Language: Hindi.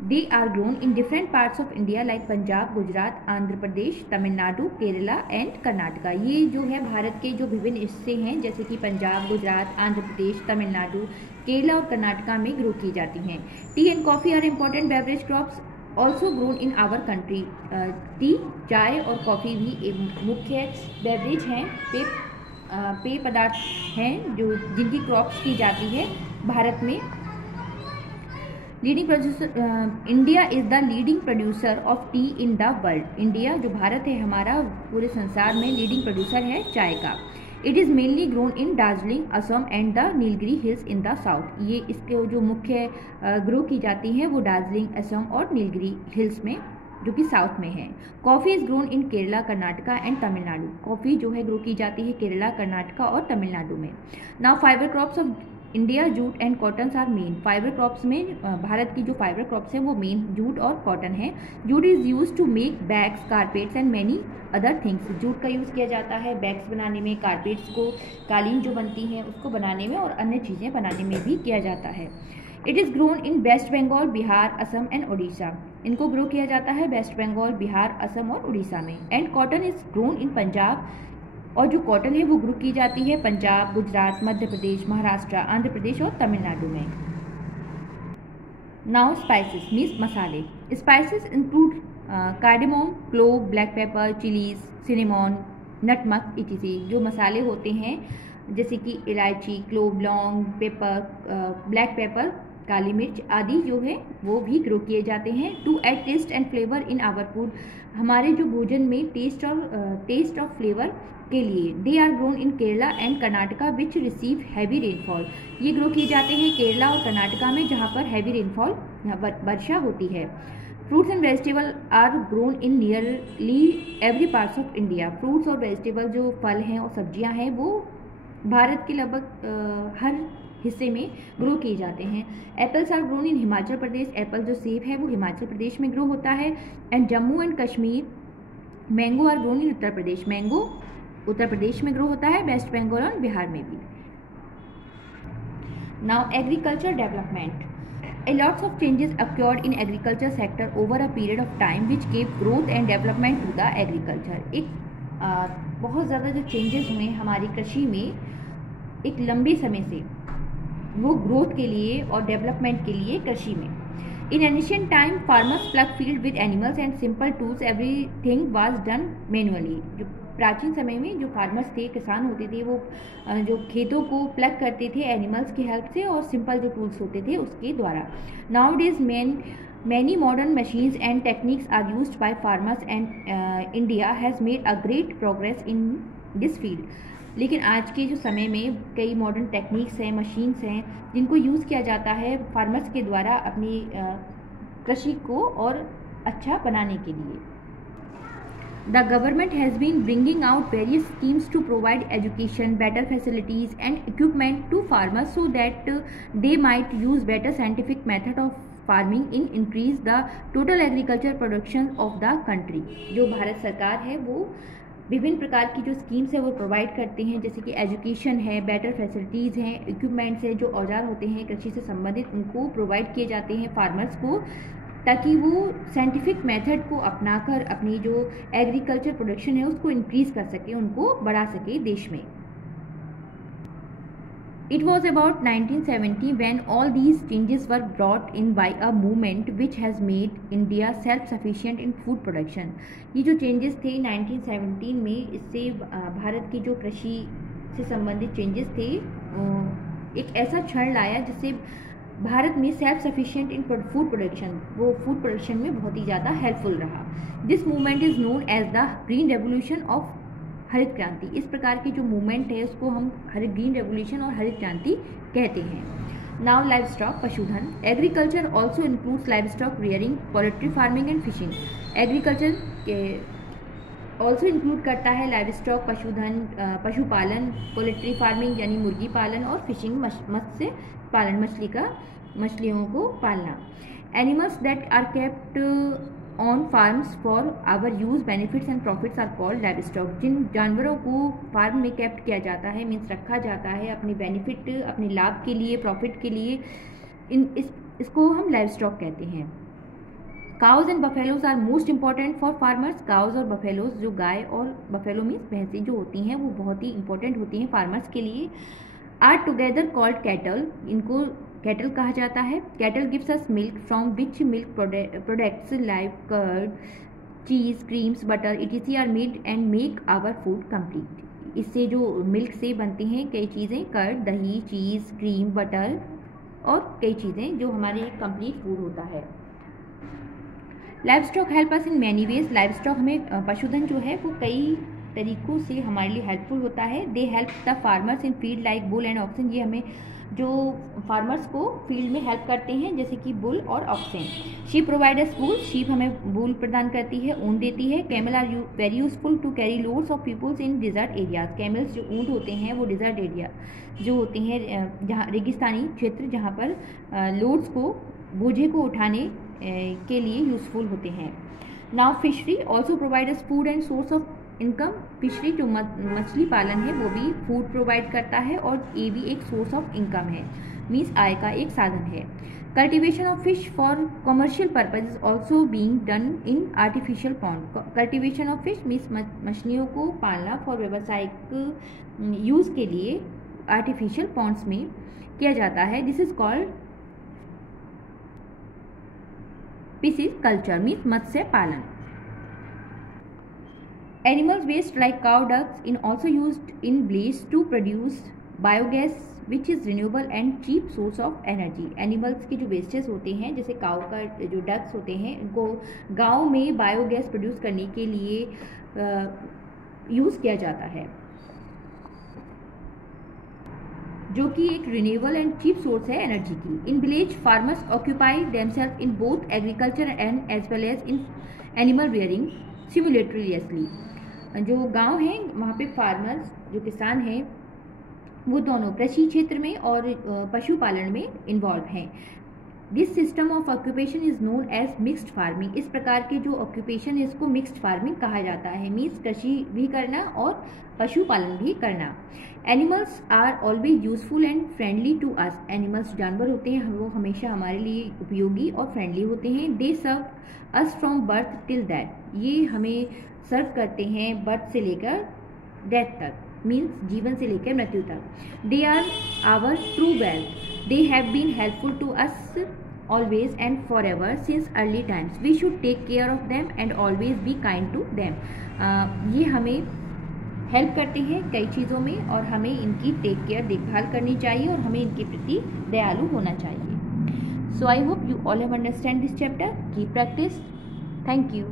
They are grown in different parts of India like Punjab, Gujarat, Andhra Pradesh, Tamil Nadu, Kerala and Karnataka. ये जो है भारत के जो विभिन्न हिस्से हैं जैसे कि पंजाब, गुजरात, आंध्र प्रदेश, तमिलनाडु, केरला और कर्नाटका में ग्रो की जाती हैं। Tea and coffee are important beverage crops also grown in our country. Tea, चाय और कॉफ़ी भी एक मुख्य बेवरेज हैं, पेय पदार्थ हैं जो जिनकी क्रॉप्स की जाती है भारत में। Leading producer India is the leading producer of T in the world. India जो भारत है हमारा पूरे संसार में लीडिंग प्रोड्यूसर है चाय का। It is mainly grown in Darjeeling, Assam and the Nilgiri hills in the south. ये इसके जो मुख्य ग्रो की जाती है वो दार्जिलिंग, असम और नीलगिरी हिल्स में जो कि साउथ में है। Coffee is grown in Kerala, Karnataka and Tamil Nadu. Coffee जो है ग्रो की जाती है केरला, कर्नाटका और तमिलनाडु में। Now fibre crops of India, jute and cottons are main. Fibre crops में भारत की जो फाइबर क्रॉप्स हैं वो मेन जूट और कॉटन है। Jute is use to make bags, carpets and many other things. Jute का यूज़ किया जाता है बैग्स बनाने में, कारपेट्स को, कालीन जो बनती हैं उसको बनाने में और अन्य चीज़ें बनाने में भी किया जाता है। It is grown in West Bengal, Bihar, Assam and Orissa. इनको ग्रो किया जाता है वेस्ट बंगाल, बिहार, असम और उड़ीसा में। एंड कॉटन इज़ ग्रोन इन पंजाब, और जो कॉटन है वो ग्रो की जाती है पंजाब, गुजरात, मध्य प्रदेश, महाराष्ट्र, आंध्र प्रदेश और तमिलनाडु में। Now spices means masale. Spices include cardamom, clove, black pepper, chillies, cinnamon, nutmeg etc। जो मसाले होते हैं जैसे कि इलायची, क्लोव, लौंग, पेपर, ब्लैक पेपर, काली मिर्च आदि जो है वो भी ग्रो किए जाते हैं। To add taste and flavour in our food, हमारे जो भोजन में टेस्ट और फ्लेवर के लिए। They are grown in Kerala and Karnataka which receive heavy rainfall. ये ग्रो किए जाते हैं केरला और कर्नाटका में जहाँ पर हैवी रेनफॉल वर्षा होती है। Fruits and vegetable are grown in nearly every parts of India. Fruits और वेजिटेबल जो फल हैं और सब्जियां हैं वो भारत के लगभग हर हिस्से में ग्रो किए जाते हैं। Apples are grown in Himachal Pradesh. Apple जो सेब है वो हिमाचल प्रदेश में ग्रो होता है। And Jammu and Kashmir. Mango are grown in Uttar Pradesh. Mango Uttar Pradesh में ग्रो होता है, वेस्ट बंगाल और बिहार में भी। Now agriculture development. A lots of changes occurred in agriculture sector over a period of time which gave growth and development to the agriculture। एक बहुत ज़्यादा जो चेंजेस हुए हमारी कृषि में एक लंबे समय से, वो ग्रोथ के लिए और डेवलपमेंट के लिए कृषि में। इन ancient time farmers plug field with animals and simple tools, everything was done manually. जो प्राचीन समय में जो फार्मर्स थे, किसान होते थे, वो जो खेतों को प्लग करते थे एनिमल्स की हेल्प से और सिंपल जो टूल्स होते थे उसके द्वारा। Nowadays many modern machines and techniques are used by farmers and India has made a great progress in this field. लेकिन आज के जो समय में कई मॉडर्न टेक्निक्स हैं, मशीन्स हैं जिनको यूज़ किया जाता है फार्मर्स के द्वारा अपनी कृषि को और अच्छा बनाने के लिए। The government has been bringing out various schemes to provide education, better facilities and equipment to farmers so that they might use better scientific method of farming in increase the total agriculture production of the country। जो भारत सरकार है वो विभिन्न प्रकार की जो स्कीम्स है वो प्रोवाइड करते हैं, जैसे कि एजुकेशन है, बेटर फैसिलिटीज़ हैं, इक्विपमेंट्स है, जो औजार होते हैं कृषि से संबंधित उनको प्रोवाइड किए जाते हैं फार्मर्स को, ताकि वो साइंटिफिक मेथड को अपनाकर अपनी जो एग्रीकल्चर प्रोडक्शन है उसको इंक्रीज़ कर सके, उनको बढ़ा सके देश में। It was about 1970 when all these changes were brought in by a movement which has made India self-sufficient in food production। ये जो चेंजेस थे 1917 में, इससे भारत की जो कृषि से संबंधित चेंजेस थे एक ऐसा क्षण लाया जिससे भारत में self sufficient in food production, वो फूड प्रोडक्शन में बहुत ही ज़्यादा हेल्पफुल रहा। This movement is known as the green revolution of हरित क्रांति। इस प्रकार की जो मूवमेंट है उसको हम ग्रीन रेवोल्यूशन और हरित क्रांति कहते हैं। नाउ लाइव स्टॉक, पशुधन। Agriculture also includes live stock rearing, poultry farming and fishing. Agriculture के ऑल्सो इंक्लूड करता है लाइव स्टॉक, पशुधन, पशुपालन, पोल्ट्री फार्मिंग यानी मुर्गी पालन और फिशिंग मत्स्य पालन, मछलियों को पालना। Animals that are kept on farms for our use, benefits and profits are called livestock. जिन जानवरों को फार्म में केप्ट किया जाता है, मीन्स रखा जाता है अपने बेनिफिट, अपने लाभ के लिए, प्रॉफिट के लिए, इसको हम लाइव स्टॉक कहते हैं। Cows and buffaloes are most important for farmers. Cows और बफेलोज, जो गाय और बफेलो मीन्स भैंसें जो होती हैं, वो बहुत ही इंपॉर्टेंट होती हैं फार्मर्स के लिए। आर टुगेदर कॉल्ड कैटल, इनको कैटल कहा जाता है। Cattle gives us milk from which milk products like curd, cheese, creams, butter etc are made and make our food complete. इससे जो मिल्क से बनती हैं कई चीज़ें, कर्ड, दही, चीज़, क्रीम, बटर और कई चीज़ें जो हमारे कंप्लीट फूड होता है। Live stock help us in many ways. Live stock हमें पशुधन जो है वो कई तरीकों से हमारे लिए हेल्पफुल होता है। They help the farmers in field like bull and oxen. ये हमें जो फार्मर्स को फील्ड में हेल्प करते हैं, जैसे कि बुल और oxen. Sheep provide us wool, sheep हमें वूल प्रदान करती है, ऊन देती है। Camel are very useful to carry loads of peoples in desert areas. Camels जो ऊँट होते हैं वो डिजर्ट एरिया जो होते हैं, जहाँ रेगिस्तानी क्षेत्र, जहाँ पर लोड्स को, बोझे को उठाने के लिए यूजफुल होते हैं। Now fishery also provide us food and source of income. Fishery जो मछली पालन है वो भी फूड प्रोवाइड करता है और ये भी एक सोर्स ऑफ इनकम है, मीन्स आय का एक साधन है। Cultivation of fish for commercial purpose is also being done in artificial pond. Cultivation of fish means मछलियों को पालना फॉर व्यावसायिक यूज़ के लिए आर्टिफिशियल पॉन्ड्स में किया जाता है। This is called pisciculture, means matsya palan. Animals waste like cow ducts in also used in blaze to produce biogas which is renewable and cheap source of energy. Animals के जो वेस्टेज होते हैं, जैसे काऊ का जो डक्स होते हैं, इनको गांव में बायोगैस प्रोड्यूस करने के लिए यूज़ किया जाता है, जो कि एक रिन्यूएबल एंड चीप सोर्स है एनर्जी की। In village farmers occupy themselves in both agriculture and as well as in animal rearing simultaneously. जो गांव हैं वहाँ पे फार्मर्स, जो किसान हैं, वो दोनों कृषि क्षेत्र में और पशुपालन में इन्वॉल्व हैं। This system of occupation is known as mixed farming. इस प्रकार के जो ऑक्यूपेशन है इसको मिक्स्ड फार्मिंग कहा जाता है, मीन्स कृषि भी करना और पशुपालन भी करना। Animals are always useful and friendly to us. Animals जानवर होते हैं, वो हमेशा हमारे लिए उपयोगी और फ्रेंडली होते हैं। They serve us from birth till death. ये हमें सर्व करते हैं बर्थ से लेकर डेथ तक, मीन्स जीवन से लेकर मृत्यु तक। They are our true wealth. They have been helpful to us always and for ever since early times. We should take care of them and always be kind to them. ये हमें हेल्प करते हैं कई चीज़ों में और हमें इनकी टेक केयर, देखभाल करनी चाहिए और हमें इनके प्रति दयालु होना चाहिए। So I hope you all have understand this chapter. Keep practice. Thank you.